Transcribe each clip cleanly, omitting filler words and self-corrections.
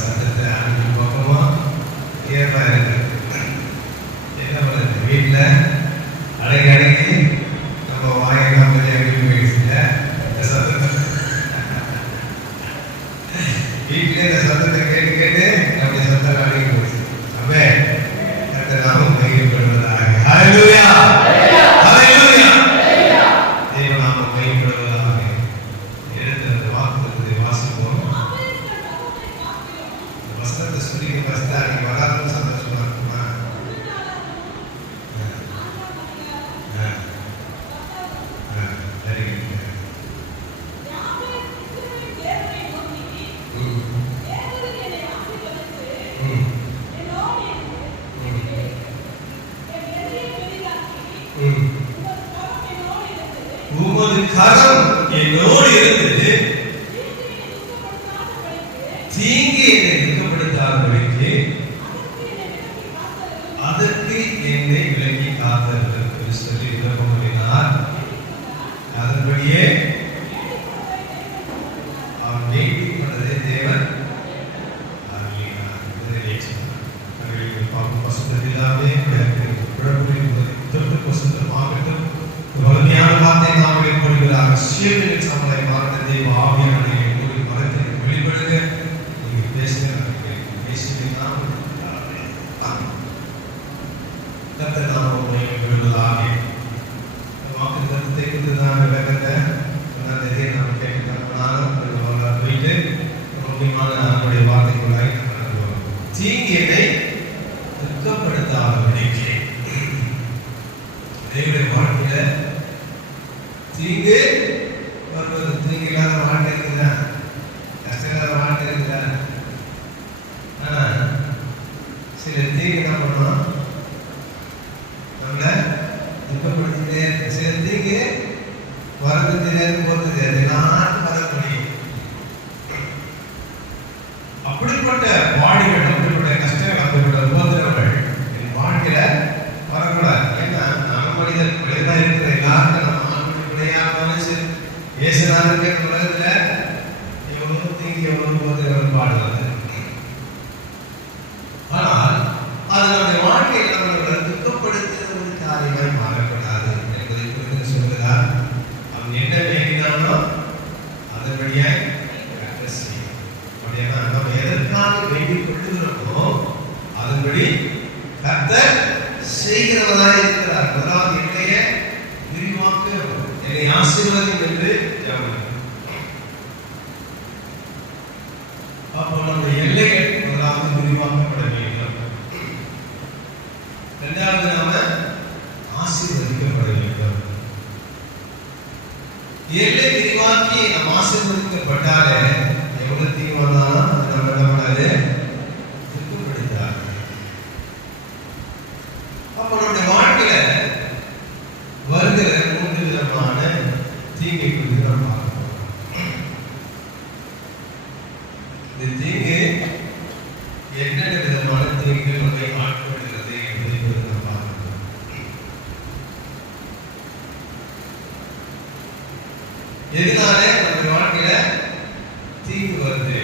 சத்தத்தை அஞ்சு பக்கமா ஏற்பா இருக்கு. என்ன பண்ணுறது, வீட்டில் அடங்கி அடங்கி நம்ம வாயெல்லாம் கொஞ்சம் அடங்கி போயிடுச்சுல. இந்த சத்தத்தை வீட்டிலே இந்த சத்தத்தை கேட்டு கேட்டு நம்முடைய சத்தம் அடங்கி போயிடுச்சு. அப்பே கர்த்தர் நாமம் மகிமைப்படுவதாக. ஹல்லேலூயா, ஹல்லேலூயா. தேவ நாமம் மகிமைப்படுவதாக. எழுதுறது வாக்குத்தத்தத்தை வாசிப்போம். வசனத்தை சொல்லி வசதா நீ வராதுன்னு சந்தோஷமா இருக்குமா? Very good. உமது கரம் என்னோடு இருந்தது, தீங்கு என்னை துக்கப்படுத்தாதபடிக்கு அதற்கு என்னை விலக்கி காத்தவர் என்று சொல்லி விளக்கமினார். அதன்படியே அவன் வெயிட்டிங் பண்ணதே தேவன் பசுத்தத்திலாமே மாவட்டம் வலிமையான வார்த்தை நாம் வெளிப்படுகிறார். சீர்களின் சமலை மாவட்ட தெய்வ ஆவியான மரத்தை வெளிப்படுக நீங்க பேசுகிறீங்கன்னா கர்த்தர் நாமம் மகிமைப்படுவதாக. வாக்கு கருத்தை குறித்துதான் விளக்கத்தை நாம் கேட்கலாம். போயிட்டு முக்கியமான நம்முடைய வார்த்தைக்குள்ளாய் நடந்துவோம். தீங்கினை துக்கப்படுத்தாதபடிக்கு தேவனுடைய வாழ்க்கையில தீங்கு வருவது. தீங்கு இல்லாத வாழ்க்கை இருக்குதா? கஷ்டம் இல்லாத வாழ்க்கை இருக்குதா? சில தீங்கு என்ன பண்ணுவோம், நம்மளை துக்கப்படுத்திட்டே இருக்கு. சில தீங்கு வரது தெரியாது, போறது தெரியாது, எல்லாருக்கும் வர முடியும். அப்படிப்பட்ட பாடுகள், அப்படிப்பட்ட கஷ்டங்கள், அப்படிப்பட்ட உபத்திரங்கள் என் வாழ்க்கையில வரக்கூடாது. ஏன்னா நம்ம மனிதன் இருக்கிற எல்லாருக்கும் நம்ம ஆண்மையானாலும் சரி ஏசுனாலும் இருக்கிற உலகத்துல எவ்வளவு தீங்கு எவ்வளவு உபத்திரங்கள் பாடுறது. ஆனால் அது நம்முடைய வாழ்க்கையில் நம்மளை துக்கப்படுத்துகிற ஒரு காரியமாய் மாறக்கூடாது என்பதை குறித்து சொல்கிறார். அவன் என்ன வேண்டினானோ அதன்படியாய் செய்யும். அப்படின்னா நம்ம எதற்காக வேண்டிக் கொள்ளுகிறோமோ அதன்படி கர்த்தர் செய்கிறவராய் இருக்கிறார். அதாவது என்னைய விரிவாக்க, என்னை ஆசீர்வதிக்கும் என்று ஜெபம். அப்போ நம்முடைய எல்லைகள் முதலாவது விரிவாக்கப்பட வேண்டும். இரண்டாவது நாம ஆசீர்வதிக்கப்பட வேண்டும். எல்லை விரிவாக்கி நாம் ஆசீர்வதிக்கப்பட்டாலே எவ்வளவு தீங்கு வந்தாலும் நம்ம என்ன பண்ணாது, துக்கப்படுத்தாது. அப்போ நம்முடைய வாழ்க்கையில வருகிற 3 விதமான தீங்கை குறித்து நாம் பார்க்கிறோம். இந்த தீங்கு என்னென்ன விதமான தீங்குகள் நம்மை ஆட்கொள்கிறது என்பதை குறித்து நாம் பார்க்கிறோம். எதனாலே நம்முடைய வாழ்க்கையில தீங்கு வருது,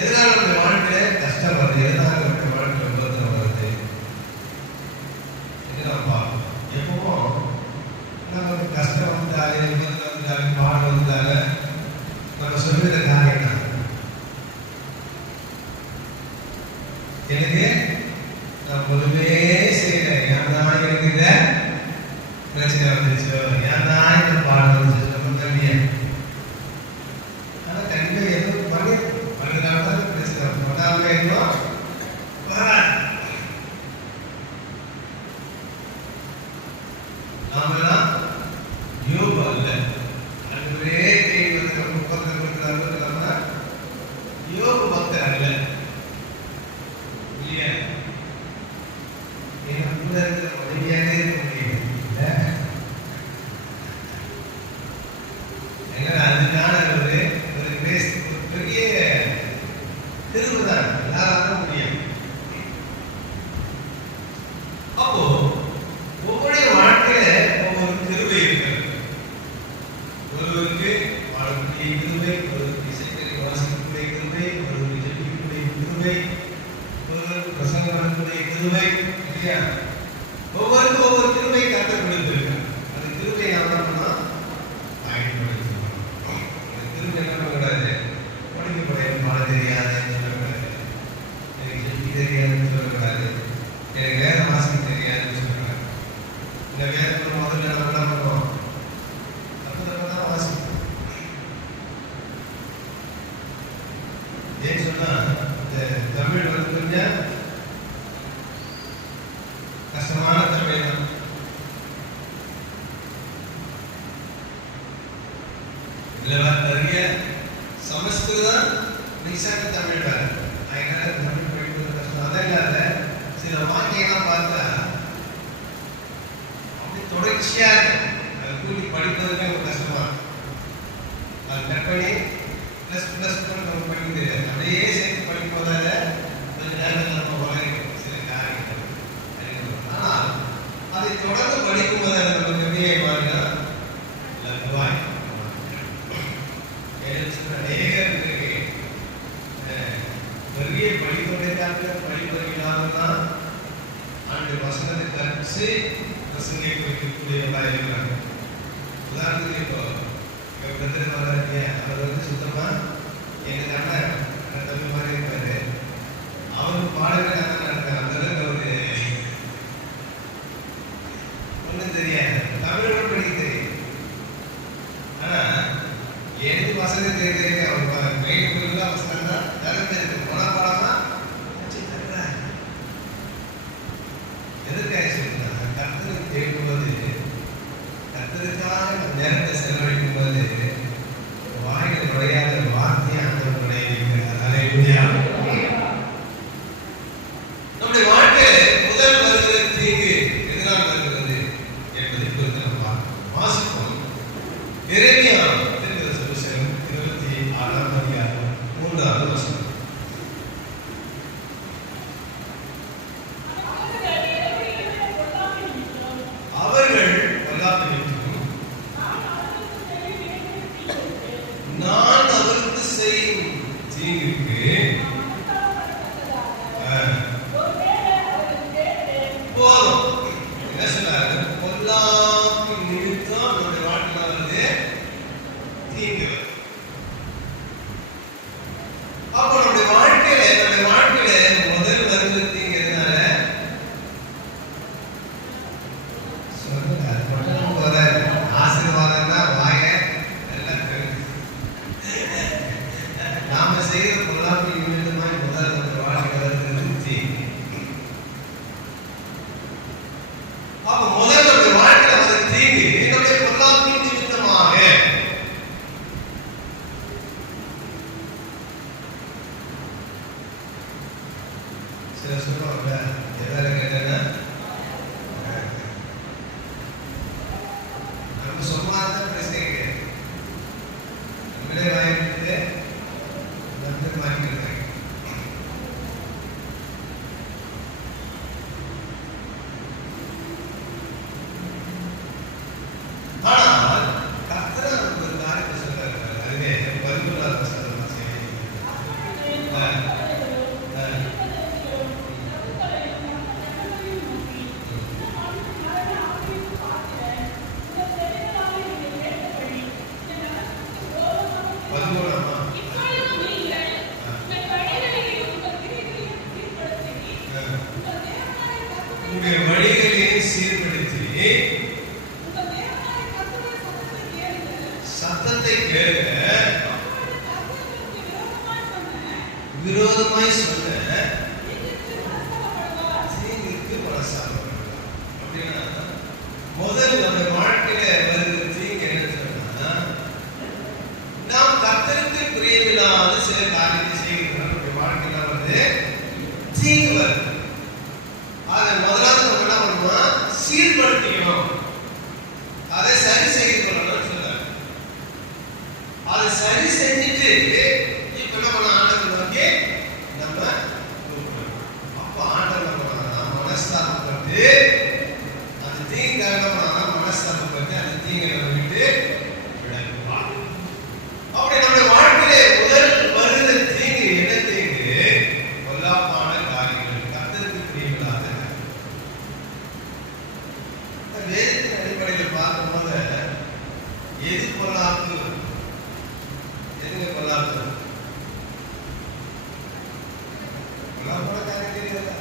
எதனால நம்முடைய வாழ்க்கையில கஷ்டம் வருது, எதனால நம்முடைய வாழ்க்கையில உபத்திரம் வருது என்று நாம் பார்க்கணும். எப்பவும் நமக்கு கஷ்டம் வந்தாலே, உபத்திரம் வந்தாலே, பாடு வந்தாலே நம்ம சொல்லுகிற காரியம் தான், எனக்கு நான் பொதுவே செய்யறேன், ஏன் தான் எனக்கு இந்த பிரச்சனை வந்துச்சு, ஏன் தான் இந்த பாடு வந்துச்சு, நம்ம தம்பிய. ஆனா கண்டிப்பா எதுவும் பன்னிரண்டாவது பிரச்சனை பண்ணாம எதுவும் வராது. நாமெல்லாம் யோபு அல்ல. அதுவே தேய்வது நம்ம பக்கத்தில் இருக்கிறார்கள். நம்ம யோபு பக்தர் அல்ல இல்லையா? என் கூட இருக்கிற உதவியாக இருக்க முடியும். அதுக்கான ஒரு பெரிய திருவுதான் எல்லாரும் முடியும். அப்போ ஒவ்வொரு வாழ்க்கையில ஒவ்வொரு திருவை இருக்கிறது. கிருபை, ஒரு இசைக்கருவி வாசிக்கக்கூடிய கிருபை, ஒரு ஜெபிக்கக்கூடிய கிருபை, ஒரு பிரசங்கக்கூடிய கிருபை, இல்லையா? ஒவ்வொருக்கும் ஒவ்வொரு கிருபை கர்த்தர் கொடுத்திருக்கிறார். அந்த கிருபை என்ன பண்ணணும்? பயன்படுத்தணும். அந்த கிருபை என்ன பண்ணக்கூடாது? படிக்கப்படையும் பாட தெரியாதுன்னு சொல்லக்கூடாது, எனக்கு ஜெபிக்க தெரியாதுன்னு சொல்லக்கூடாது, எனக்கு வேதம் வாசிக்க தெரியாதுன்னு சொல்லக்கூடாது. இந்த வேதத்தை முதல்ல நம்ம என்ன பண்ணுவோம்? அற்புதமாக வாசிப்போம். ஏன்னு சொன்னா இந்த தமிழ் வந்து கொஞ்சம் கஷ்டமான தமிழ் தான். இதுல நிறைய சமஸ்கிருதம் மிக்சான தமிழ் வேற. அதனால தமிழ் படிக்கிறது கஷ்டம். அதனால சில வாக்கியெல்லாம் பார்த்தா அப்படி தொடர்ச்சியா இருக்கும். அது கூட்டி படிப்பதற்கு ஒரு கஷ்டமா இருக்கும். அது கட் பண்ணி பிளஸ் பிளஸ் நம்ம படிக்க தெரியாது. அப்படியே சேர்த்து படிக்கும் போதால கொஞ்ச நேரத்தில் நம்ம வளரும் சில காரியங்கள். ஆனால் அதை தொடர்ந்து படிக்கும் போது நமக்கு எப்படியே மாறினா லகுவாய் பெரிய படிப்பதற்காக படிப்பதற்காகத்தான் ஆண்டு வசனத்தை கற்று பிரசங்கை வைக்கக்கூடியவர்களாக இருக்கிறாங்க. உதாரணத்துக்கு இப்போ பிரதர் வர்றாங்க, அவர் வந்து சுத்தமா எனக்கு அண்ணன் தமிழ் மாதிரி இருப்பாரு. அவருக்கு பாடல்கள் நடத்தாங்க. அந்த அளவுக்கு அவரு ஒன்றும் தெரியாது, தமிழ் படிக்க தெரியும். ஆனா எனக்கு வசதி தெரியாது. அவர் மெயின் வசனம் தான் தெரிஞ்சது மனப்பாடமா எதற்காக சொல்றாங்க? கர்த்தரை கேட்கும்போது, கர்த்தருக்காக நேரத்தை செலவழிக்கும் போது வாயில் நுழையாத வார்த்தையை ஆண்டவர் நுழையிருக்கிறார். அல்லேலூயா. நம்முடைய வாழ்க்கையில் முதல் வருகிற தீங்கு எதனால் வருகிறது என்பதை குறித்து நம்ம வாசிப்போம். எரேமியா தீர்க்கதரிசி புத்தகம் 26ஆம் அதிகாரம் 3வது வசனம். அவர்கள் பொல்லாப்பினிமித்தம் நான் அவருக்கு செய்யும் தீங்குக்கு போதும். என்ன சொன்னாரு? பொல்லாப்பின் நிமித்தம் நம்முடைய வாழ்க்கையில வருது தீங்கு. அப்போ நம்முடைய வாழ்க்கையில முதல் வருது தீங்கு எதனால? சொல்லுங்க. அது மட்டும் வராது. ஆசீர்வாதம் தான் வாய எல்லாம் தெரியும். நாம செய்கிற பொல்லாப்பின் நிமித்தமாய் முதல் நம்முடைய வாழ்க்கையில வருது தீங்கு. அப்ப முதல் நம்முடைய வாழ்க்கையில வர தீங்கு நம்முடைய பொல்லாப்பின் நிமித்தமாக. சில சொல்லுவாங்க, எதாவது கேட்டா நம்ம சும்மா தான் பிரச்சனை கிடையாது. நம்மளே வாங்கிட்டு நம்ம வாங்கிட்டு. ஆனால் கர்த்தர் நமக்கு ஒரு காரியத்தை சொல்றாரு. அதுவே 11வது வசனம் செய்யுங்க. உங்களுடைய வழிகளை சீர்படுத்தி சத்தத்தை கேளுங்க. விரோதமாய் சொன்ன தீங்குக்கு மனசாபப்படுவார். அப்படின்னா முதல் நம்ம வாழ்க்கையில வருகிற தீங்கு என்ன சொன்னா, நாம் கர்த்தருக்கு பிரியமில்லாத சில காரியத்தை செய்கிறோம். நம்முடைய வாழ்க்கையில வந்து தீங்கு வருது. அதை முதலாவது நம்ம என்ன பண்ணணும்? சீர்படுத்திக்கணும். அதை சரி செய்து கொள்ளணும்னு சொல்றாரு. அதை சரி செஞ்சுட்டு இப்ப என்ன பண்ண ஆண்டவர் நோக்கி நம்ம அப்ப ஆண்டவர் நம்ம மனஸ்தாபப்பட்டு அந்த தீங்காக மனஸ்தாபப்பட்டு அந்த தீங்கை நம்ம விட்டு விடலாம். அப்படி பொல்லாப்பு? எதுங்க பொல்லாப்பு? பொல்லாப்போட காரியம் தெரியாதா?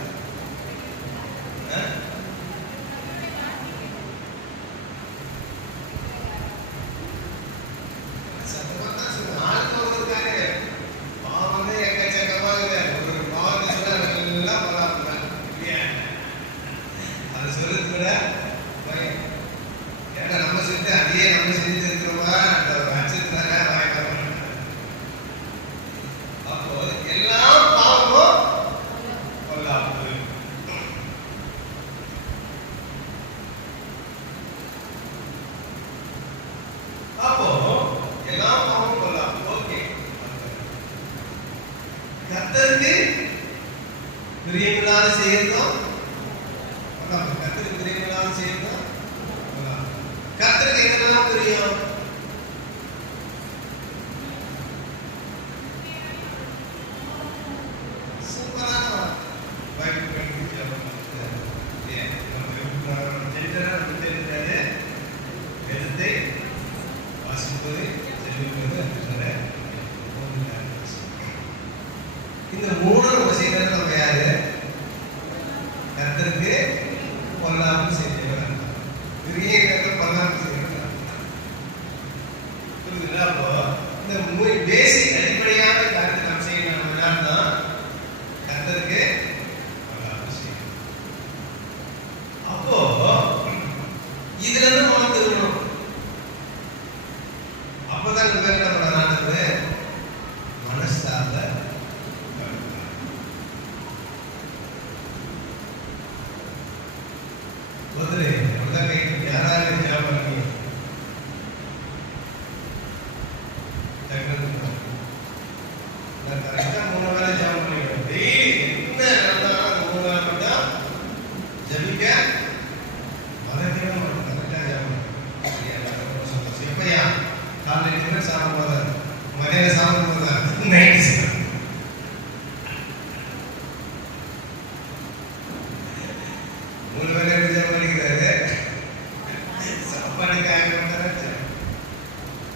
கர்த்தருக்கு பிரியமில்லாத செய்யறதும் கர்த்தருக்கு பிரியமில்லாத செய்யறதும் கர்த்தருக்கு எதெல்லாம் பிரியம்? சூப்பரான பைபிள் படிக்கிறது எழுத்தை வாசிப்பது செல்வது. இந்த மூணு நம்ம செய்யறது நம்ம யாரு? கர்த்தருக்கு பொல்லாப்பு செய்யறவர். பெரிய கர்த்தர் பொல்லாப்பு செய்யறவர். புரியுதுங்களா? அப்போ இந்த பேசிக் அடிப்படையான காரியத்தை நம்ம செய்யணும். நம்ம யாருன்னா கர்த்தருக்கு பொல்லாப்பு செய்யணும். அப்போ இதுல இருந்து நம்ம தெரிஞ்சுக்கணும். அப்பதான் இந்த பேர் என்ன பண்ணாரு? மனசால முதலே முதலை யாராவது ஜாபம் கரெக்டா 3 வேளை ஜாபம் பண்ணிக்கணும். டெய்லி என்ன நடந்தாலும் 3 வேளை மட்டும் ஜபிக்க மறக்கவே மாட்டோம். கரெக்டா ஜாபம் எப்பயா காலையில் டிஃபன் சாப்பிடும் போது, மதியானம் சாப்பிடும் போது, நைட்டு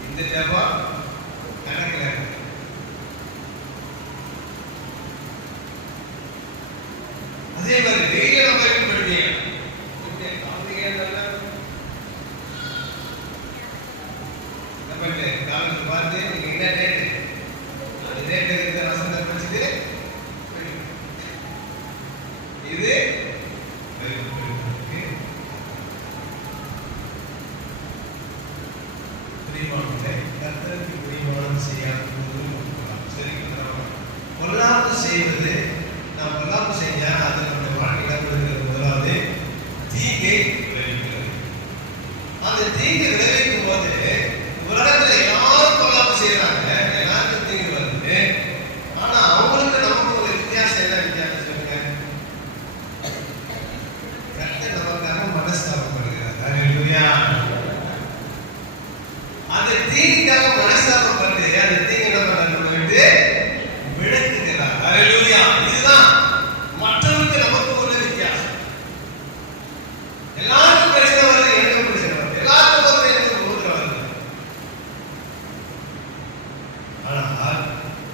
இந்த ஜபம் கணக்கில் அதே மாதிரி டெய்லி நம்ம படிப்பீங்க. காலத்தில் பார்த்து நீங்க என்ன டேட்டு அந்த டேட்டு இருக்கிற வசந்த படிச்சுட்டு இது கர்த்தருக்கு பிரியமானது செய்யாதது பொல்லாப்பு செய்வது. நாம் பொல்லாப்பு செஞ்சா அது நம்முடைய வாழ்க்கையில் விளைவிக்கிறது. முதலாவது தீங்கை விளைவிக்கிறது. அந்த தீங்கை விளைவிக்கும் போது உலகத்துல எல்லாரும் பொல்லாப்பு செய்யறாங்க, எல்லாருக்கும் தீங்கு வருது. ஆனா அவங்களுக்கு நமக்கு ஒரு வித்தியாசம். என்ன வித்தியாசம் சொல்லுங்க? கர்த்தர் நமக்காக மனஸ்தாபப்படுகிறார். ஹல்லேலூயா. அந்த தீங்குக்காக மனஸ்தாபப்பட்டு அந்த தீங்கு என்ன பண்ண விளக்குகிறார். ஹல்லேலூயா. இதுதான் மற்றவருக்கு நமக்கு உள்ள வித்தியாசம். எல்லாருக்கும் பிரச்சனை வருது, எனக்கு பிரச்சனை வருது. எல்லாருக்கும் வருது, எனக்கு ஊதுற வருது. ஆனால்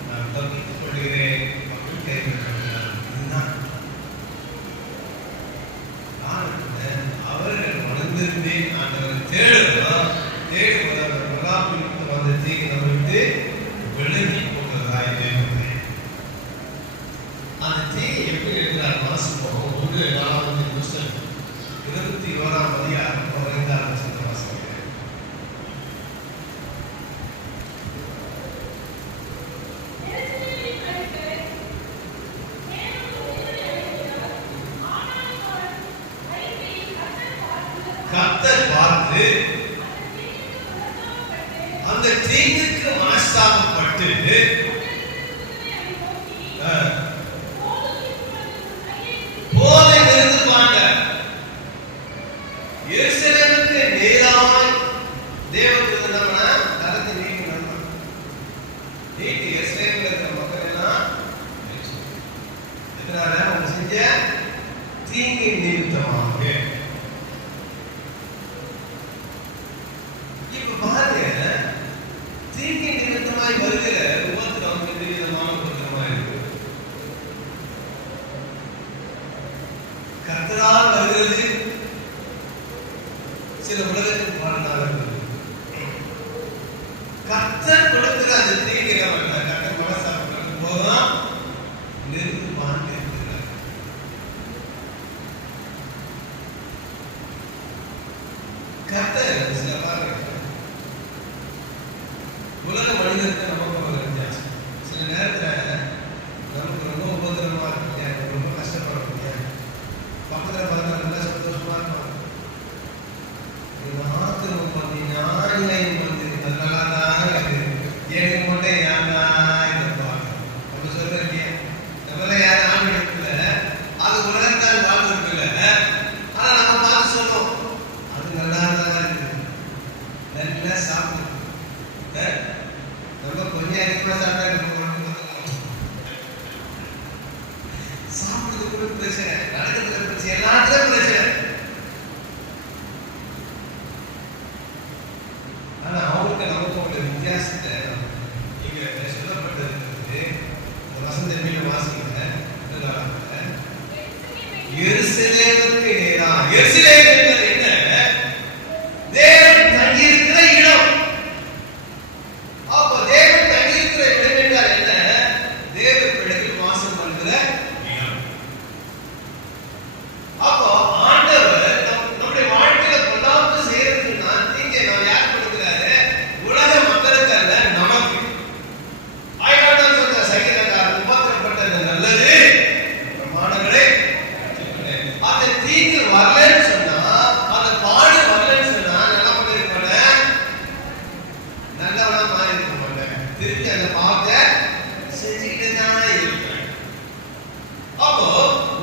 நான் தப்பித்துக் கொள்கிறேன், மக்கள் கைவிடுகிறார். இதுதான் அவர்கள் மனந்திருந்தே ஆண்டவரை தேடுகிறோம். தேடும்போது அந்த பொல்லாப்பிற்கு வந்த தீங்கு நம்ம விட்டு விலகி போகிறதாய் தேவனே. அந்த தீங்கு எப்படி இருக்கிறார்? வாசிப்போம். 1 புஸ்தகம் 21ஆம் அதிகாரம் 15ஆம் வசனத்தை வாசிக்கிறேன். கர்த்தர் பார்த்து அந்த தீங்குக்கு மனஸ்தாபப்பட்டு போதை நிறுத்துவாங்க. எருசலேமுக்கு நேராய் தேவதூதனா கரத்தை நீட்டினாங்க. நீட்டி எருசலேமில் இருக்கிற மக்கள் எல்லாம் இதனால அவங்க செஞ்ச தீங்கின் நிமித்தமாக. இப்ப பாருங்க, கர்த்தர் கொடுக்கிற அந்த தீங்கு கர்த்தர் மனசாக போதும் நிறுத்துவான்னு இருக்கிறார். கர்த்தர் சில பாருங்க உலக மனிதருக்கு நமக்கு ஒரு வித்தியாசம். சில நேரத்துல நமக்கு ரொம்ப உபதிரமா இருக்கு, ரொம்ப கஷ்டப்பட பக்கத்துல பார்த்தா நல்லா சந்தோஷமா இருப்பாங்க. ஆத்திரம் பண்ணி ஞானியம் வந்து நல்லா தான் எனக்கு மட்டும் ஏன்னா இருப்பாங்க நம்ம சொல்ற இல்லையா, நம்மள யாரும் ஆண் எடுக்கல, அது உலகத்தால் வாழ்ந்துருக்குல்ல. ஆனா நம்ம பார்த்து சொல்லுவோம் அது நல்லா தான் இருக்கு, நல்லா சாப்பிட்டு நம்ம கொஞ்சம் அதிகமா சாப்பிட்டா சாப்பிடுறது கூட பிரச்சனை, நடக்கிறதுல பிரச்சனை, எல்லாத்துலயும் பிரச்சனை. ஆனா அவங்களுக்கு நமக்கு ஒரு வித்தியாசத்தை இங்க சொல்லப்பட்டிருக்கிறது. வசந்த வாசிக்கிற எருசலேமுக்கு நேராக, எருசலேம் என்பது என்ன? தேவன் தங்கியிருக்கிற இடம். அப்போ தேவன் தங்கியிருக்கிற இடம் என்றால் என்ன? தேவ பிள்ளைகள் வாசம் பண்ணுகிற இடம். அப்போ ஆண்டவர் நம்முடைய வாழ்க்கையில கொண்டாந்து செய்யறதுன்னா நீங்க நான் யார் கொடுக்கிறாரு? உலக மக்களுக்கு அல்ல, நமக்கு. ஆயிரம் சொல்ற சைக்கிளக்காரன் உபத்திரப்பட்டது நல்லது மாணவர்களே, அந்த தீங்கு வரலன்னு சொன்னா, அந்த பாடு வரலன்னு சொன்னா என்ன பண்ணிருக்க நல்லவனா மாறி இருக்க மாட்டேன், திருப்பி அந்த பாவத்தை செஞ்சுக்கிட்டு தானே இருக்கிறேன். அப்போ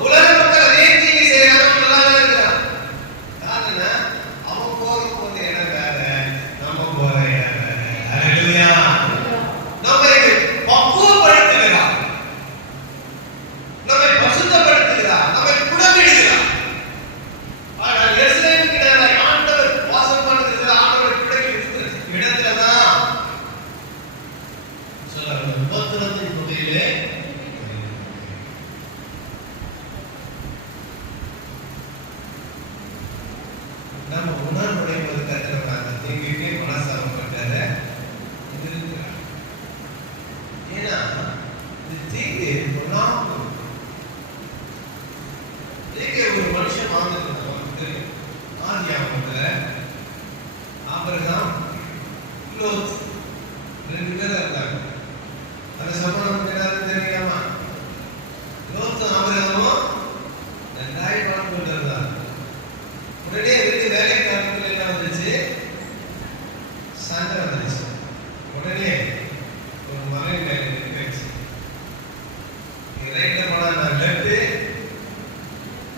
உலக மக்கள் அதே தீங்கு செய்யறாங்க, நல்லா இருக்கிறான். காரணம் அவன் போற இடம் வேற, நம்ம போற இடம் வேற. அல்லேலூயா. நம்மை பக்குவப்படுத்துகிறார், நம்மை பசுத்தப்படுத்துகிறார், நம்மை குணமிடுகிறார். ஆனால் எருசலேமுக்கு நேராக ஆண்டவர் வாசம் பண்ணுகிற ஆண்டவர் பிள்ளைகள் இடத்துலதான் சொல்றாங்க உபத்திரத்தின் புகையிலே நம்ம உணர்வுடைவது கற்றுக்கிறாங்க. தீங்குக்கே மனசாகப்பட்டார இருக்கிறார். ஏன்னா இந்த தீங்கு பொல்லாப்பு. தீங்கு ஒரு மனுஷன் வாழ்ந்துட்டு ஆதியாகமத்துல ஆபிரகாம் லோத் 2 பேர் இருந்தாங்க. அந்த சம்பவம் எல்லாரும் தெரியாமா? லோத்தும் ஆபிரகாமும் நன்றாய் வாழ்ந்து கொண்டிருந்தாங்க. உடனே வீட்டு வேலைக்காரர்கள் எல்லாம் வந்துச்சு, சண்டை வந்துச்சு. உடனே ஒரு மகன் கையில் நிற்காச்சு, நீ ரைட்ல போனா நான் லெஃப்ட்,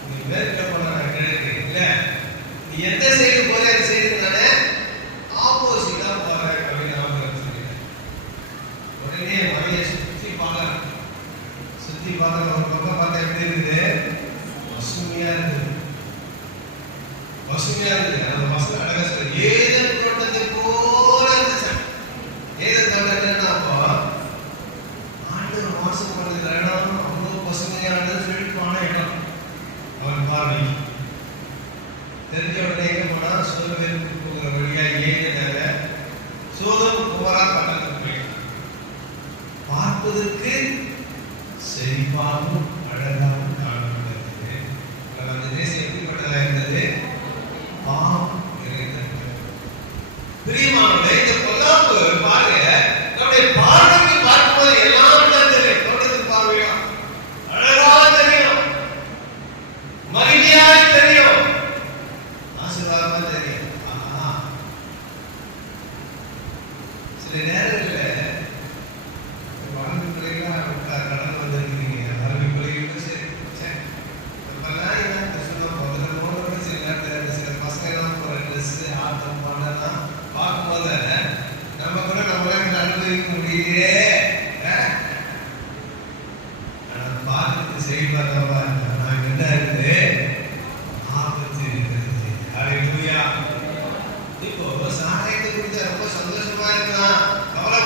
நீ மேற்குல போனா நான் கிழக்கு. இல்ல நீ எந்த சைடு போற அந்த சைடு நானே ஆப்போசிட்டா போறேன் அப்படின்னு ஆபரகம் சொல்லிட்டேன். உடனே மலையை சுத்தி பார்க்கறேன். சுத்தி பார்க்கற ஒரு பக்கம் பார்த்தா எப்படி இருக்குது? பசுமையா இருக்குது, பசுமையா இருக்குது. அந்த வசனம் அழகா சொல்ற ஏதேன் தோட்டத்தை போல இருந்துச்சு. ஏதேன் தோட்டம் என்னன்னா அப்போ ஆண்டவர் வாசம் பண்ணுகிற இடம் அவ்வளவு பசுமையான செழிப்பான இடம். அவன் பார்வை தெரிஞ்ச உடனே எங்க போனா சோதோமுக்கு போகிற வழியா ஏதேனால சோதோம் குமரா பட்டணத்துக்கு போயிட்டான். பார்ப்பதற்கு செழிப்பாகவும் அழகாகவும் காணப்பட்டது. அந்த தேசம் எப்படிப்பட்டதா இருந்தது? பாவம் நிறைந்தது. பிரியமானவர்களே, இந்த பொல்லாப்பு பாருங்க, நம்முடைய பார்வைக்கு பார்க்கும்போது எல்லாம் தெரியும். தோட்டத்து பார்வையா அழகா தெரியும், மகிழ்ச்சியாய் தெரியும், ஆசீர்வாதமா தெரியும். சில நேரங்களில் வளர்ந்து பிள்ளைகளாக கடந்து வந்திருக்கிறீங்க. வளர்ந்து பிள்ளைகளுக்கு சரி இப்பெல்லாம் என்ன சொல்லுவோம், முதல்ல சில நேரத்தில் சில பசங்க எல்லாம் போகிற ட்ரெஸ் ஆட்டம் பண்ணலாம் பார்க்கும்போது நம்ம கூட நம்மளே அனுபவிக்க முடியலையே. ஆனால் பார்க்கறது சரி பார்த்தவா நான் என்ன இருக்குது ஆபத்து இருக்கிறது. அல்லேலூயா. இப்போ சாராயத்தை குடிச்சா ரொம்ப சந்தோஷமா இருக்கலாம், கவலை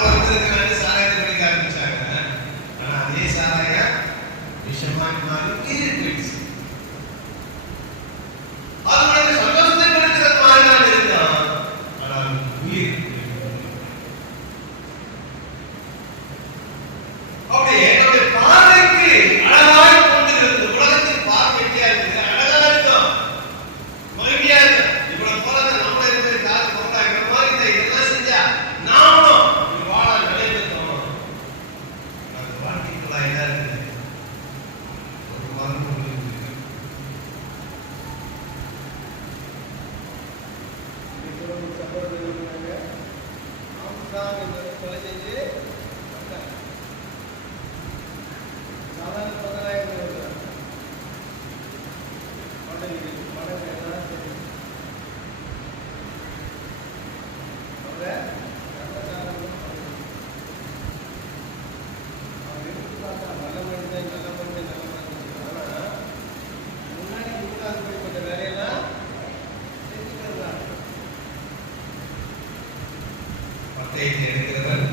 எடுக்கிறவர்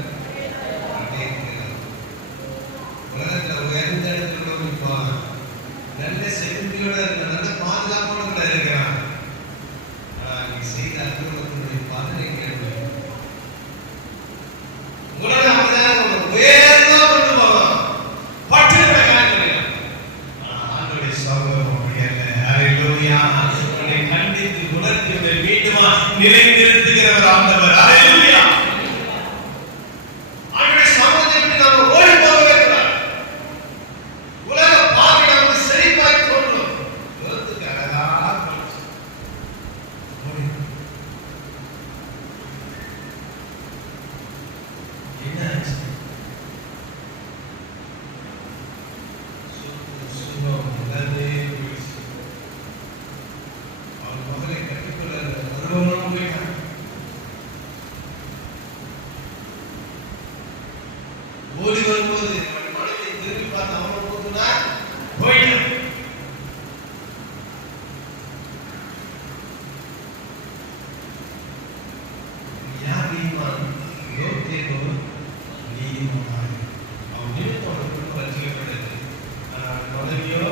உலகத்துல உயர்ந்த இடத்துல போவாங்க, நல்ல செல்வியோட நல்ல பாதுகாப்போட கூட இருக்கிறான். நீ செய்த அற்புதத்தினுடைய பலனை கேள்வி உலகம் அப்படிதான் உயர்ந்தா கொண்டு போவான், பட்டுகிற காரணம். ஆண்டவருடைய சமூகம் அப்படி அல்ல. ஹல்லேலூயா. உன்னை கண்டித்து உணர்த்தி உன்னை மீண்டுமா நிலைநிறுத்துகிறவர் ஆண்டவர். ஹல்லேலூயா. ஆண்டவருடைய சமூகத்தை விட்டு நாம் ஓடி போகவே கூடாது. உலக பார்வை நமக்கு செழிப்பாய் தோன்றும். உலகத்துக்கு அழகா என்ன ஓடி வரும்போது மனைவி திரும்பி பார்த்து அவனை போதுனா போயிட்டான். யார் நீதிமான்? யோசேப்பு நீதிமான். அவன் நிமித்தம் அவன் குடும்பம் ரட்சிக்கப்பட்டது. ஆனால் மனைவியோ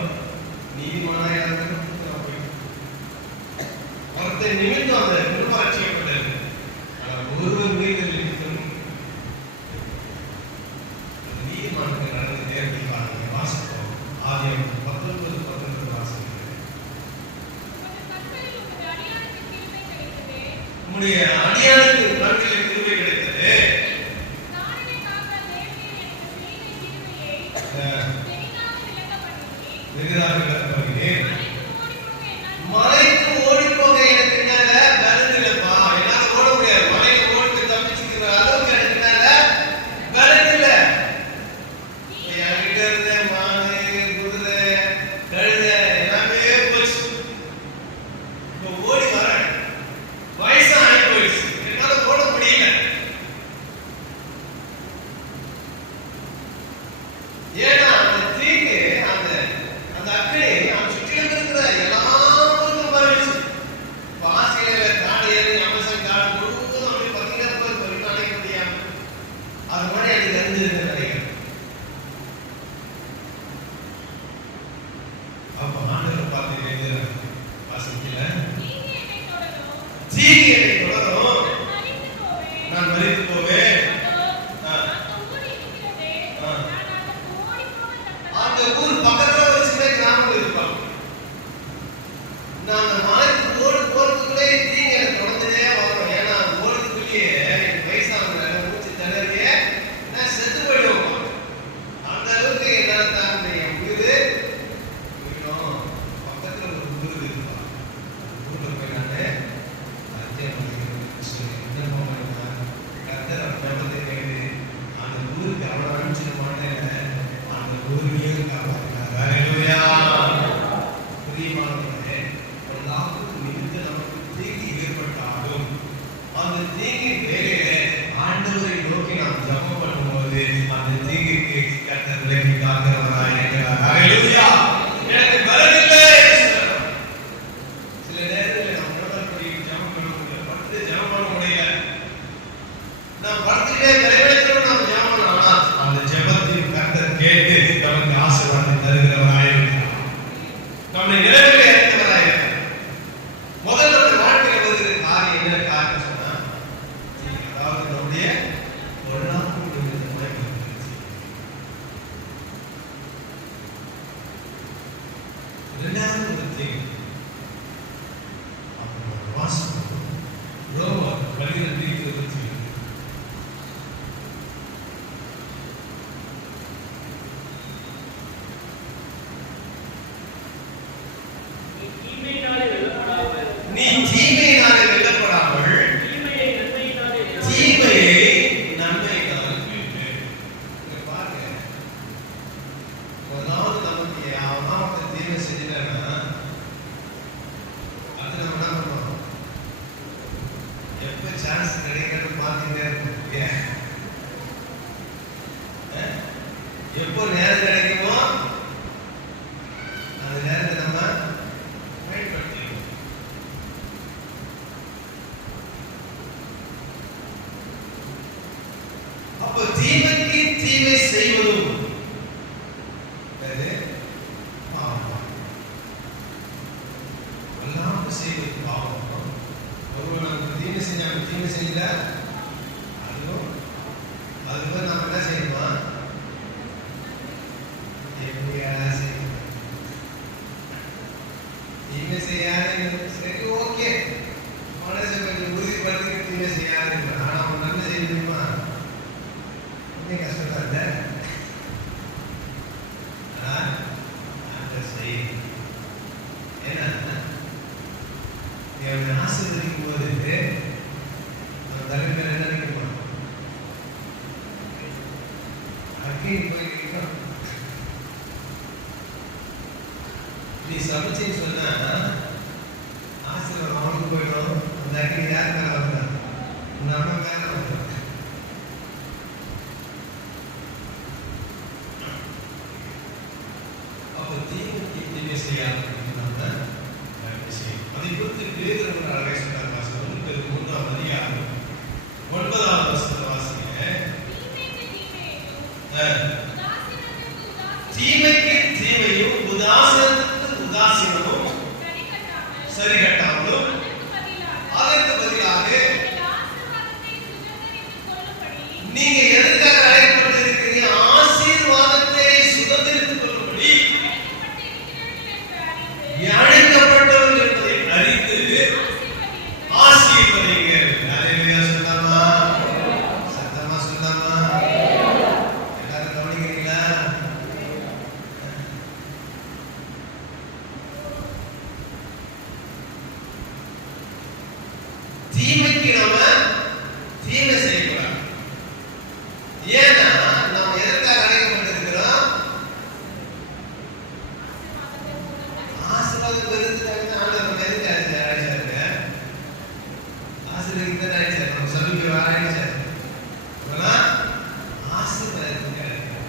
நீதிமானாக இருந்தாலும் ஒருத்தர் நிமித்தம் அந்த குடும்பம் ரட்சிக்கப்பட்டது. ஆனால் ஒருவர் மீது நீதிமானுக்கு நடந்த நேரத்தை பாருங்க. வாசிப்போம். ஆதியாகமம் 19:19 வாசிக்கிறேன். உம்முடைய அடியானுக்கு கண்களில் கிருபை கிடைத்தது. வெகுதாக விளக்கப்பட்டேன். மலைக்கு ஓடி போக எனக்கு என்னால பலன் இல்லப்பா. என்னால ஓட முடியாது. மலைக்கு ஓடி தப்பிச்சுக்கிற அளவுக்கு எனக்கு என்னால பலன் இல்லை. என்கிட்ட இருந்த மானு, குதிரை, கழுதை எல்லாமே போச்சு. இப்போ ஓடி வரேன். வயசா ஆகி போயிடுச்சு. என்னால ஓட முடியல. ஏன்னா அந்த தீங்கு அந்த அக்கறை அவன் சுற்றிலும் இருக்கிற எல்லாருக்கும் பரவிச்சு. பாசியில காடு ஏறி அமசன் காடு முழுவதும் அப்படி 10 பேர் வரைக்கும் அடைக்க முடியாம அது மாதிரி எனக்கு தெரிஞ்சது நினைக்கிறேன். அப்ப ஆண்டவர் பார்த்து வாசிக்கல, தீங்கு என்னை தொடரும், நான் மரித்து போவேன். அந்த ஊர் பக்கத்துல ஒரு சின்ன கிராமம் இருப்பாங்க. நான் அந்த மலைக்கு ஓடி போறதுக்குள்ளே தீங்கு எனக்கு தொடர்ந்துட்டே வரும். ஏன்னா அந்த ஓடுறதுக்குள்ளேயே எனக்கு வயசான மூச்சு திணறியே நான் செத்து போயிடுவோம். அந்த அளவுக்கு என்னால தாங்க முடியும். உயிர் பக்கத்துல ஒரு ஊர் இருப்பாங்க. ஊர்ல போய் நானு கத்தர் ஞாபகத்தை கேட்டு அந்த ஊருக்கு அவ்வளவு அனுப்பிச்சிட மாட்டேன். அந்த ஊரையும் காப்பாற்றினார். ஹல்லேலூயா. பிரியமானவர்களே, எல்லாருக்கும் மிகுந்த நமக்கு தீங்கு ஏற்பட்டாலும் அந்த தீங்கின் வேலையில ஆண்டவரை நோக்கி நாம் ஜெபம் பண்ணும்போது அந்த தீங்குக்கு கர்த்தர் விலக்கி காக்கிறவராய் இருக்கிறார். ஹல்லேலூயா. எனக்கு பலன் இல்லை. சில நேரத்தில் நாம் உணர்ந்தபடி ஜெபம் பண்ண முடியல, படுத்து ஜெபம் பண்ண முடியல. நாம் படுத்துட்டே நிறைவேற்றணும் நாம் ஜெபம் பண்ணலாம். ஆனால் அந்த ஜெபத்தின் கர்த்தர் கேட்டு நமக்கு ஆசீர்வாதம் தருகிறவராய் இருக்கிறார். நம்முடைய நிலைமையை அறிந்தவராய் இருக்கிறார். முதல்ல நம்ம வாழ்க்கையில் வருகிற காரியம் என்ன காரியம் சொன்னா, அதாவது நம்முடைய பொருளாதார நிலைமை. இரண்டாவது ஒரு தீங்கு வாசம் ரோமர் 12:20 தீமைக்கு தீமை செய்வதும் பாவம். எல்லாம் செய்வது பாவம். ஒருவன் நமக்கு தீமை செஞ்சாங்க, தீமை செய்யல அதுக்கு நாம என்ன செய்யணுமா? எப்படியாடா செய்யணும்? தீமை செய்யாத சரி, ஓகே, மனசை கொஞ்சம் உறுதிப்படுத்தி தீமை செய்யாது. ஆனா அவன் நன்மை செய்ய முடியுமா? கொஞ்சம் கஷ்டமா இல்ல. செய்யும். ஏன்னா நீ ஆசீர்வதிக்கும் போது அவன் தலைமையில் என்ன நினைக்குமா? போயிருக்கோம். நீ சமைச்சின்னு சொன்னா ஆசீர்வாதம் அவனுக்கு போயிடும். அந்த அக்கி யார் மேல வந்தா? உன் அம்மா மேல வந்தா. அப்போ தீமைக்கு தீமை செய்யாது நம்ம செய்யும். அதை குறித்து பேதுரு ஒரு அழகை சொன்னார். வாசகம் 3ஆம் அதிகாரம் 9ஆவது வசனத்தை வாசிங்க. தீமைக்கு தீமையும் உதாசீனத்துக்கு உதாசீனமும் சரி கட்டாமலும் அதற்கு பதிலாக நீங்க எதுக்காக அழைக்கப்பட்டிருக்கிறீங்க? ஆசீர்வாதத்தை சுதந்திரித்துக் கொள்ளும்படி அழைக்கப்பட்டவர்கள் என்பதை அறிந்து ஆசீர்வதிங்க. அல்லேலூயா சொல்லாமா? சத்தமா சொல்லாமா? எல்லாரும் கவனிக்கிறீங்களா? தீமைக்கு நாம தீமை செய்யக்கூடாது. ஏன்னா நாம் எதற்காக அழைக்கப்பட்டிருக்கிறோம்? ஆசீர்வாதம் பெறுவதற்காக ஆண்டவர் எதுக்கு அழைச்சாரு? ஆசீர்வாதத்துக்கு தான் அழைச்சாரு. நம்ம சபைக்கு வர அழைச்சாரு. ஆசீர்வாதத்துக்கு அழைச்சாரு.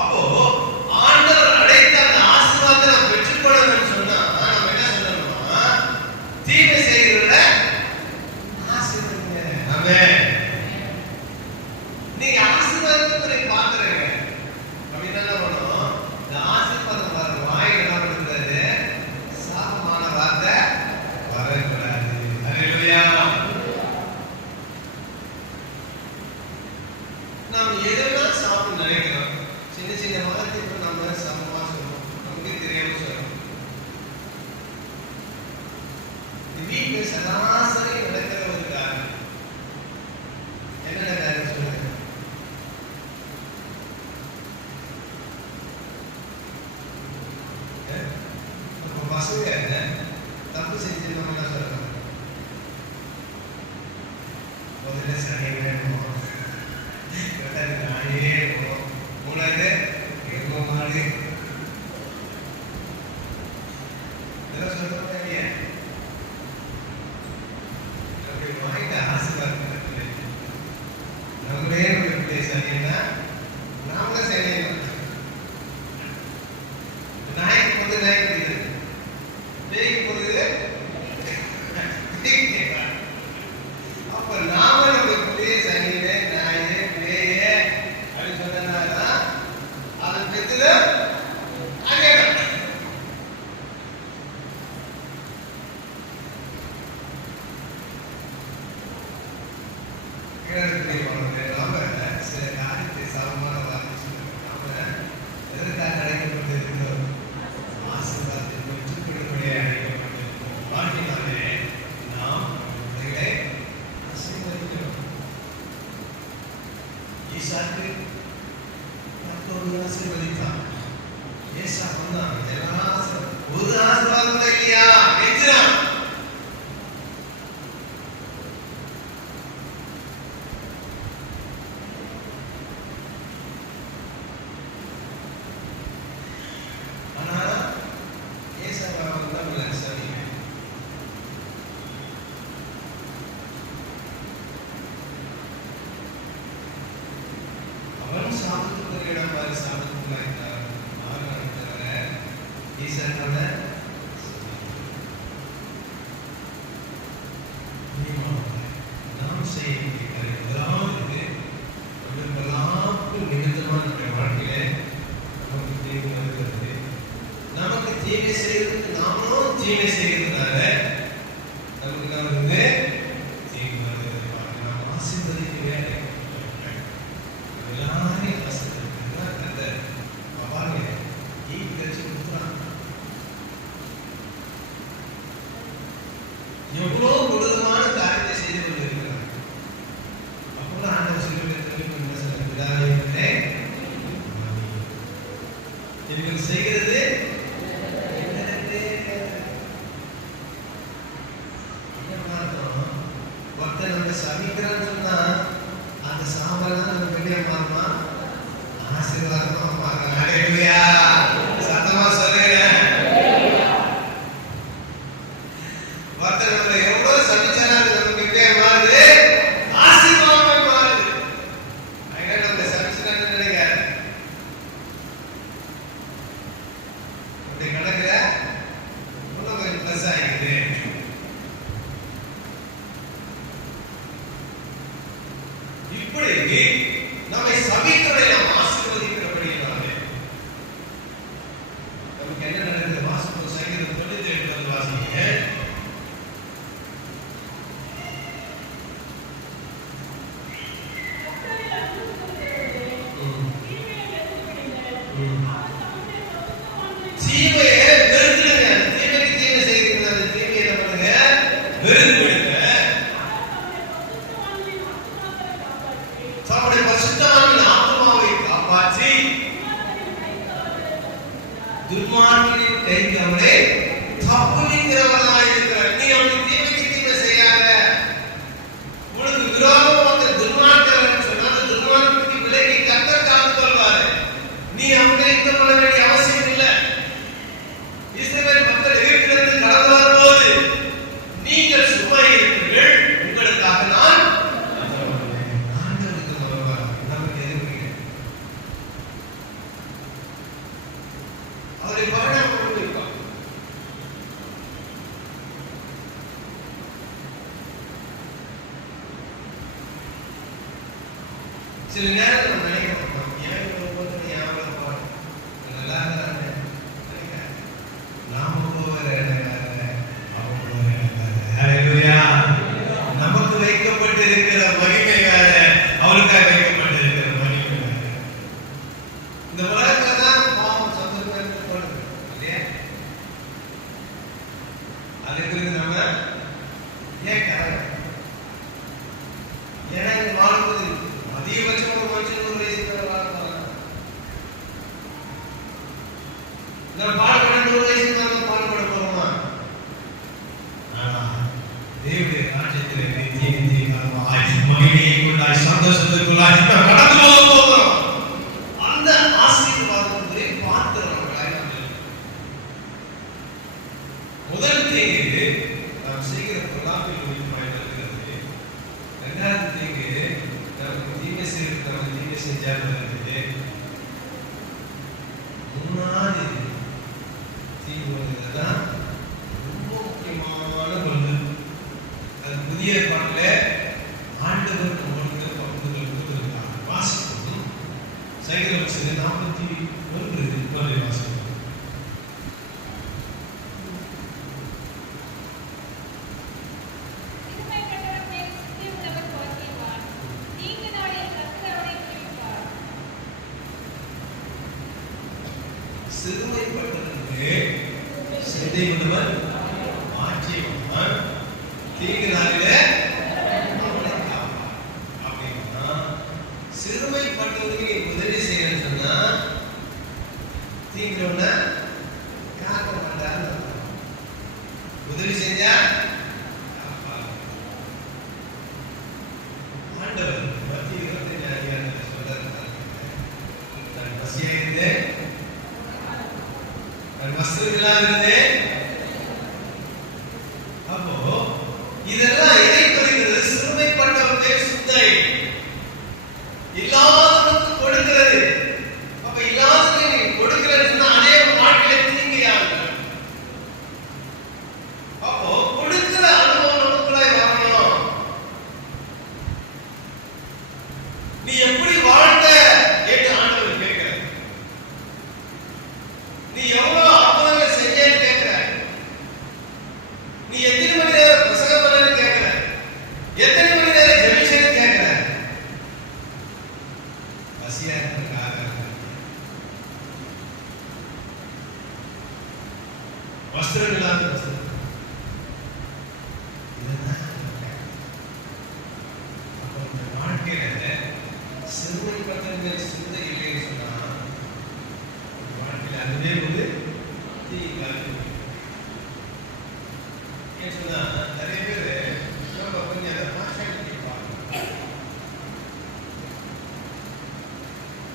அப்போ ஆண்டவர் அழைத்த அந்த ஆசீர்வாதத்தை நாம் பெற்றுக்கொள்ளணும்னு சொன்னா நம்ம என்ன சொல்லணும்னா, தீமை செய்கிறத ஆசீர்வதிங்க. ஆமென். நீங்க ஆசீர்வாதத்தை பாக்குறீங்க அப்படின்னா என்ன பண்ணணும்? இந்த ஆசீர்வாதம் வர வாயில் என்ன பண்ணுறது? சாபமான வார்த்தை வரக்கூடாது. அல்லேலூயா. நாம் எதெல்லாம் சாப்பிட்டு நினைக்கிறோம்? சின்ன சின்ன வார்த்தைகள் நம்ம சமமா சொல்றோம், நமக்கு தெரியாம சொல்றோம். வீட்டுல சராசரி நடக்கிற ஒரு காரியம் என்னென்ன காரியம் சொல்லுங்க? பசங்க தப்பு செஞ்சு நம்ம என்ன சொல்றோம்? முதல்ல சனி வேணும், நாயே மூணாவது எரும மாடு, இதெல்லாம் சொல்றோம் இல்லையா? அப்படி வாங்கிட்ட ஆசீர்வாதம் நம்மளே நம்மளுடைய சனின்னா நாமளே சனியணும். நாய்க்கு பொழுது நாய் பிடிக்குது, பேய்க்கு பொழுது அப்ப நாம நம்மளுடைய சனியில நாயே பேய அப்படின்னு சொன்னதுனாலதான் அதன் பெற்றுல அங்கே நாம சில காரியத்தை சமமான நாம எதற்காக அழைக்கப்பட்டிருக்கிறோம்? ஆசீர்வாதத்தை பெற்றுக்கொள்ளும்படியே அழைக்கப்பட்டிருக்கிறோம். வாழ்க்கையினாலே நாம் பிள்ளைகளை ஆசீர்வதிக்கிறோம். ஈசாக்கு மற்றொரு ஆசீர்வதித்தான். ஏசா வந்தான், ஒரு ஆசீர்வாதம் இல்லையா கெஞ்சினான். சாபத்துக்கு இடம் மாதிரி சாபத்துக்குள்ள இருந்தார். ஈசானோட நாம் செய்யக்கூடிய முதலாவது தீமை செய்கிறதுனால நமக்கு என்ன வருது? தீமை வருது. நாம் ஆசீர்வதிக்க வேலை எல்லாரையும் ஆசீர்வதிக்கிறதுனா கர்த்தர் பாருங்க ஈவு கட்சி கொடுக்குறான். எவ்வளோ கொடூரமான காரியத்தை செய்து கொண்டிருக்கிறார். அப்போதான் ஆண்டவர் சொல்லிவிட்டாரே, இவர்கள் செய்கிறது ஒருத்தர் நம்ம சபிக்கிறான்னு சொன்னா அந்த சாம்பல் தான் நம்ம வெளியே மாறுமா, ஆசீர்வாதமா மாறும். ஹல்லேலூயா, சத்தமா சொல்லுங்க. ஒருத்தர் நம்ம எவ்வளவு சபிச்சாலும் அது நமக்கு வெளியே மாறுது, ஆசீர்வாதமா மாறுது. அதனால நம்ம சபிச்சுட்டான்னு நினைக்காது. அப்படி நடக்கிற உலகம் பிளஸ் ஆகிக்குது. இப்படி நம்மை சபிக்கிறதை நாம் ஆசீர்வதிக்கிறபடியாலே நமக்கு என்ன நடக்குது? வாசிப்போம். சங்கீதம் 98 வாசிங்க. தீமையை வெறுத்துடுங்க. தீமைக்கு தீமை செய்கிறீங்க, அந்த தீமையை என்ன பண்ணுங்க? வெறுத்துடுங்க. தம்முடைய பரிசுத்தவான்களின் ஆத்துமாவை காப்பாற்றி துன்மார்க்கனின் கைக்கு அவனை தப்புவிக்கிறவனாய் இருக்கிறார். நீ அவனுக்கு தீமைக்கு தீமை செய்யாத. உனக்கு விரோதமாக வந்த துன்மார்க்கன் சொன்னால் அந்த துன்மார்க்கனுக்கு விலகி கர்த்தர் காத்துக் கொள்வார். நீ அவனை யுத்தம் பண்ண வேண்டிய அவசியம் இல்லை. இஸ்ரவேல் மக்கள் எகிப்திலிருந்து கடந்து வரும்போது நீங்கள் சும்மா இருப்பீர்கள், உங்களுக்காக நான் அவரை பரிணாமம் கொண்டிருப்பார். சில நேரத்தில் நம்ம நினைக்கிறோம், ஏன் ஒவ்வொருத்தரும் ஞாபகம் போவாங்க, நல்லா இருந்தாங்க நினைக்கிறேன், நாம போகிற அவங்க போகிற ஹல்லேலூயா. நமக்கு வைக்கப்பட்டிருக்கிற மகிமை வேற, அவருக்காக வைக்கப்பட்டிருக்கிற மகிமை வேற. இந்த உலகத்துல தான் பாவம் சந்தோஷம் போடுது இல்லையா? அதுக்கு நம்ம ஏன் காரணம்? ஏன்னா இங்க வாழும்போது அதிகபட்சம் ஒரு மனுஷன் 100 வயசுக்கு மேல வாழ்றாங்க. நம்ம பாடுபட 100 வயசுக்கு மேல பாடுபட போறோமா? ஆனா தேவனுடைய ராஜ்யத்தில் நித்திய நித்திய காலமாய் மகிமைக்குள்ளாய் சந்தோஷத்துக்குள்ளாய் கடந்து போகிறோம். அந்த ஆசீர்வாதத்தை பார்க்கிறவர்களாய் நாம் இருக்கிறோம். முதல் தீங்கு நாம் செய்கிற பொல்லாப்பில் ஒளிப்பாய் வருகிறது. இரண்டாவது தீங்கு நமக்கு தீமை செய்கிறது, நமக்கு தீமை செஞ்சால் வருகிறது. மூணாவது தீங்கு வருகிறதுதான் ரொம்ப முக்கியமான ஒன்று. அது புதிய ஏற்பாட்டில் ஆண்டவர் நம்மளுக்கு பங்குகள் கொடுத்திருக்கிறார். வாசிப்போம். சங்கீதம் 41 வாசிப்போம். சிறுமைப்பட்டவனுக்கு சிந்தை உள்ளவன் ஆட்சியவன், தீங்கு நாளிலே அவனை காப்பான். அப்படின்னா சிறுமைப்பட்டவனுக்கு உதவி செய்யணும்னு சொன்னா தீங்குல காக்க மாட்டான்னு உதவி செஞ்சா ஆண்டவர் மத்திய 25 அதிகாரத்தில் சொல்றாரு, தன் பசியாயிருந்து வஸ்திரமில்லாதிருந்தே. அப்போ இதெல்லாம் எதை குறிக்கிறது? சிறுமைப்பட்டவனுக்கு சுத்தை, இல்லாதவனுக்கு கொடுக்கிறது. அப்ப இல்லாதவனுக்கு நீ கொடுக்கிறதுன்னா அநேக வாழ்க்கையில தீங்கியாங்க. அப்போ கொடுக்கிற அனுபவம் நமக்குள்ளாய் வரணும். நீ எப்படி வாழ்ந்த என்று ஆண்டவர் கேட்கிறார். நீ எவ்வளவு அற்புதங்கள் செஞ்சேன்னு கேட்கிறார். அப்படிப்பட்ட சிந்தை இல்லைன்னு சொன்னா வாழ்க்கையில் அதுவே ஒரு ஏன் சொன்னா நிறைய பேர் நம்ம கொஞ்சம் அதை மாற்றி பார்க்கணும்.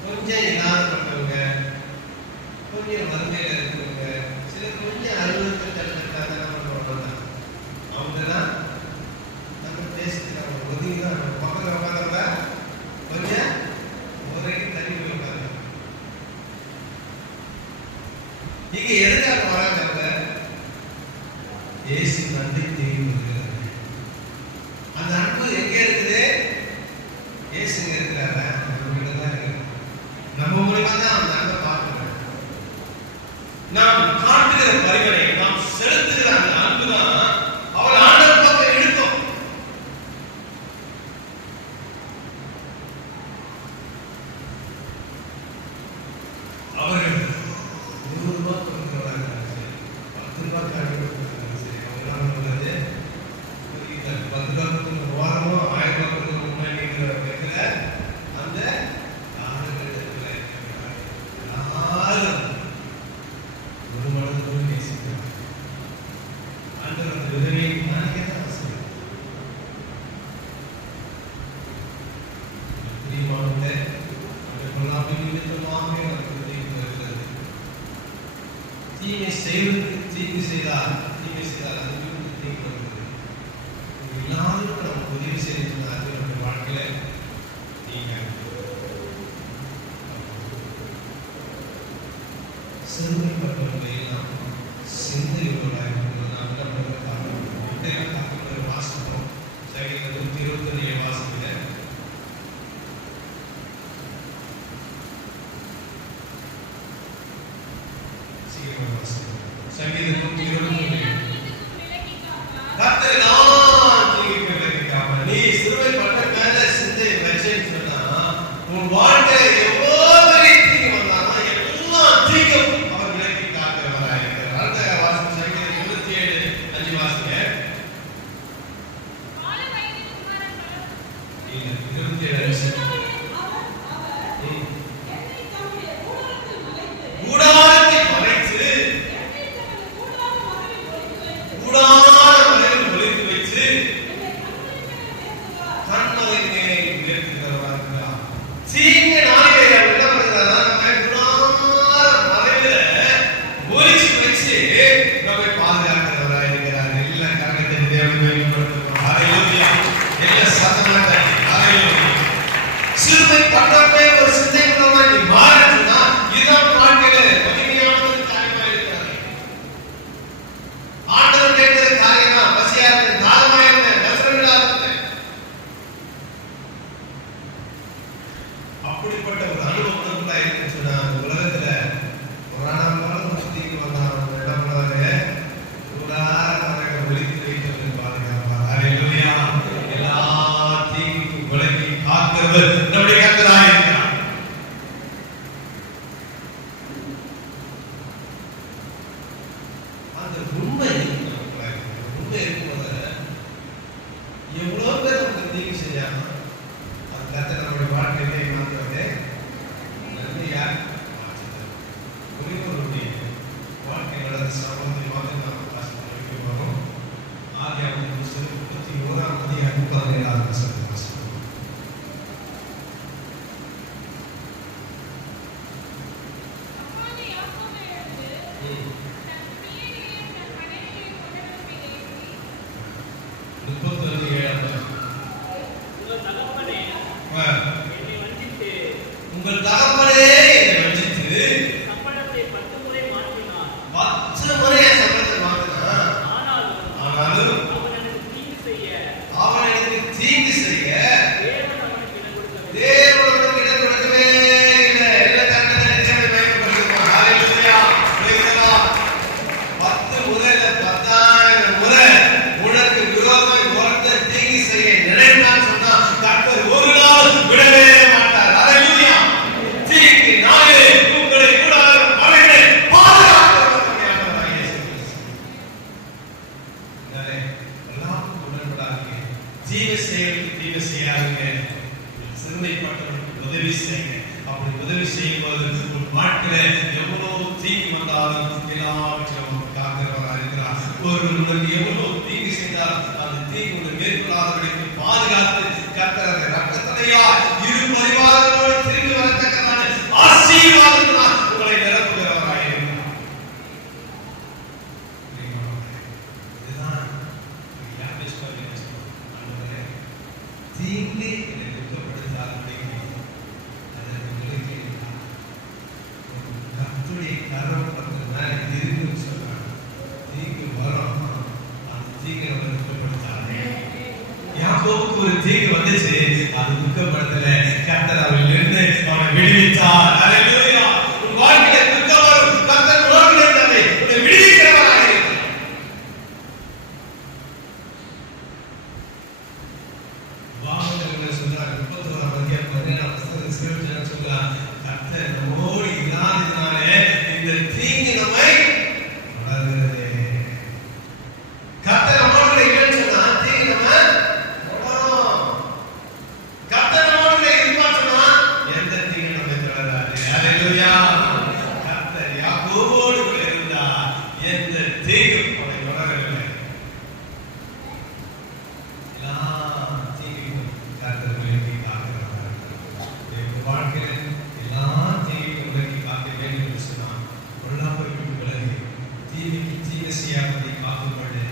கொஞ்சம் இல்லாதப்பட்டவங்க, கொஞ்சம் வறுமையில இருக்கிறவங்க, சில கொஞ்சம் அலுவலகத்தில் தலைமைக்காக நம்ம சொல்றோம். அவங்க தான் நம்ம பேசுறது நம்ம ஒதுங்கி தான் நம்ம பக்கத்தில் உட்காந்தவங்க கொஞ்சம் ஒரேக்கு தள்ளி போய் உட்காந்து இங்க எதுக்காக வராங்க? அவங்க இயேசு நன்றி தெரியும். அந்த அன்பு எங்க இருக்குது? இயேசுங்க இருக்கிறாரா? நம்ம தான் இருக்கு. நம்ம மூலமா தான் அந்த அன்பை பார்க்கிறோம். நாம் காட்டுகிற பரிவரை, நாம் செலுத்துகிற அந்த அன்பு தான் அவள் ஆண்டவர் பக்கம் இழுக்கும். அவர்கள் ₹100 கொடுக்கிறவராக இருந்தாலும் சரி, ₹10 காட்டி கொடுக்கிறவராக சரி, அவங்களால உள்ளது ₹10 வாரமோ ₹1000 முன்னாடிங்கிற வைக்கிற அந்த காலகட்டத்தில் யாரும் ஒரு மனதோடு நேசிக்கிறார். ஆண்டவர் அந்த உதவியை நானே தான் வசதி பிரியமானவர்களே, அந்த கொள்ளாமை நிமித்தமாக நமக்கு உதவி வருகிறது. தீமை செய்வதற்கு தீங்கு செய்தால் அது தீங்கு வருகிறது. எல்லாரும் நமக்கு உதவி செய்திருந்தால் நம்முடைய வாழ்க்கையில நீங்க சிறுமைப்பட்டவர்களை எல்லாம் சிந்தை உள்ளவர்களாக நாம் என்ன வாசிப்போம். சங்கீதம் 127 வாசிக்கிற சங்கீதம் 127 கர்த்தர் நான் தீங்குக்கு விலக்கிக்காமல் நீ சிறுமைப்பட்ட மேல சிந்தை வச்சேன்னு சொன்னா உன் வாழ்க்கையில எவ்வளவு பெரிய தீங்கு வந்தாலும் எல்லா தீங்கும் அவர் விலக்கி காக்கிறவராக இருக்கிறார். அடுத்த வாசம் சங்கீதம் 27:5 வாசிங்க. 27 கூடாரத்தில் மறைத்து ஒளித்து வைத்து கண்மலையை உயர்த்துகிறவராக தீங்கு நாளிலே என்ன பண்ணுறாரா? நம்ம மலையில ஒளிச்சு வச்சு நம்மை பாதுகாக்கிறவராக இருக்கிறார். எல்லா காரணத்தையும் தேவன் எல்லா சத்தமாக சிறுமை பட்டாமே ஒரு சிந்தை நீ மாறினா இதுதான் வாழ்க்கையில மகிமையான காரியமா இருக்கிறார். ஆண்டவர் கேட்கிற காரியமா பசியா இருந்த தாகமா இருந்த வசனங்களா இருந்த அப்படிப்பட்ட ஒரு அனுபவம் நமக்குள்ள இருக்குன்னு சொன்னா அந்த உலகத்துல புராணமான தீங்கு வந்தாலும் என்ன பண்ணுவாரு? கூடார ஒளித்து வைத்து பாதுகாப்பார். ஹல்லேலூயா. எல்லா தீங்குக்கும் விலக்கி காக்கிறவர் நம்முடைய கர்த்தராக இருக்கிறார். அந்த உண்மை இருக்கும்போது எவ்வளவு பேர் நமக்கு தீங்கு செய்யாம அது கர்த்தர் நம்முடைய வாழ்க்கையிலே மாற்றுவதே நன்மையா மாற்றுது. ஒருவருடைய வாழ்க்கை நடந்த சம்பந்தமாக நாம் வாசிக்க போகிறோம். ஆதியாகமம் 31:17 வசனம் வாசிக்கிறோம். உங்கள் தகப்பனே என்னை வஞ்சித்து சம்பளத்தை 10 முறை மாற்றினார். 10 முறை சம்பளத்தை மாற்றினார். ஆனாலும் அவன் எனக்கு தீங்கு செய்ய தேவன் அவனுக்கு இடம் கொடுக்கவே இல்லை. எல்லா கர்த்தரை நிச்சயமே மகிமைப்படுத்துவார். ஹல்லேலூயா. பிரைஸ் 10 முறையில 10,000 முறை உனக்கு விரோதமாய் ஒருத்தர் தீங்கு செய்ய நினைத்தான்னு சொன்னா கர்த்தர் ஒரு நாள் விடவே மாட்டார். ஹல்லேலூயா. தீங்கு நாளிலே உங்களை கூடாரம் மலையிலே பாதுகாக்கிறவராக இயேசு கிறிஸ்து. இதனாலே எல்லாருக்கும் உடன்படாதீங்க. தீமை செய்யாதீங்க. சிறுமைப்பட்டவர்களுக்கு உதவி செய்யுங்க. அப்படி உதவி செய்யும் போது உன் வாழ்க்கையில எவ்வளவு தீங்கு வந்தாலும் எல்லாவற்றிலும் காக்கிறவராக இருக்கிறார். ஒரு உனக்கு எவ்வளவு தீங்கு செய்தாலும் அந்த தீங்கு உன்னை மேற்கொள்ளாதவர்களுக்கு பாதுகாத்து கர்த்தர் ரத்தத்தனையா இரு பரிவாரங்களோடு திரும்பி வரத்தக்கதான ஆசீர்வாதத்தினால் உங்களை நிரப்புகிறவராக இருக்கிறார். இதுதான் தீங்கு என்னை துக்கப்படுத்தாதபடி கர்த்தருடைய கரம் இருக்குன்னு சொல்றாங்க. தீங்கு வரும், அந்த தீங்கை நம்ம துக்கப்படுத்தாது. யாக்கோபுக்கு ஒரு தீங்கு வந்துச்சு, அது துக்கப்படுத்தல. கர்த்தர் அவரிலிருந்து அவனை விடுவித்தார். ஹல்லேலூயா. உன் வாழ்க்கையில துக்கம் வரும், கர்த்தர் உன்னோடு இருந்தாரே, உன்னை விடுவிக்கிறவராக இருக்கிறார். வாசகங்கள் சொல்றாங்க 31ஆம் அத்தியாயம் 17ஆம் வசனத்தில் சிறுவன் சொல்றார், கர்த்தர் நம்மோடு இல்லாததினாலே இந்த தீங்கு நம்மை தொடர்கிறது. கர்த்தர் நம்மோடு இல்லைன்னு சொன்னா தீங்கு நம்ம தொடரும். கர்த்தர் நம்மோடு இருப்பான்னு சொன்னா எந்த தீங்கு நம்மை தொடராது. ஹல்லேலூயா. கர்த்தர் யாக்கோபோடு கூட இருந்தார், எந்த தீங்கும் அவனை தொடரவில்லை. எல்லா தீங்கையும் கர்த்தர் விலக்கி காக்கிறார். வாழ்க்கையில் எல்லா தீங்கையும் விலக்கி காக்க வேண்டும் என்று சொன்னார். பொல்லாப்பை விட்டு விலகி தீமைக்கு தீமை செய்யாததை காத்துக்கொண்டு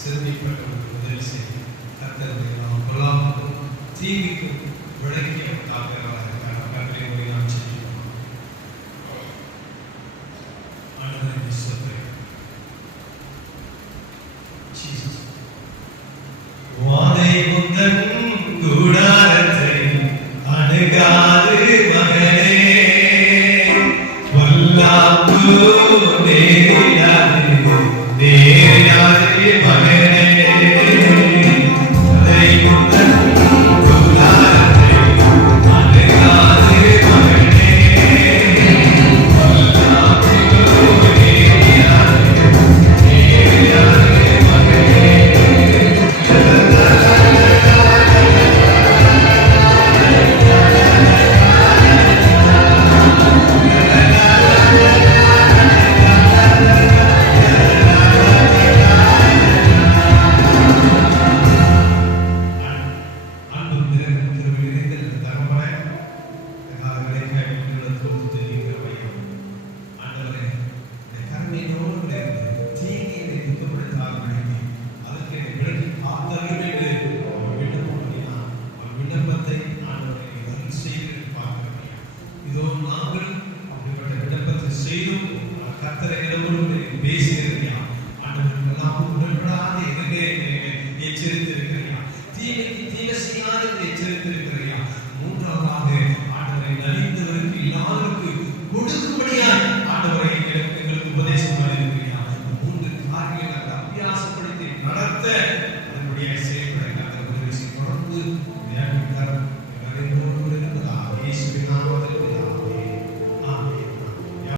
சிறுமிப்பட்டவர்களுக்கு உதவி செய்யும். கர்த்தர் நாம் பொல்லாப்புக்கும் தீமைக்கும் விலக்கி காக்கிறவராக இருக்கிறார். கர்த்தரை மொழி நாம் செய்வோம். ஆண்டவரை விசுவாசிக்கிறேன். ஜீசஸ் வாதை உந்தன் கூடாரத்தை அணுகா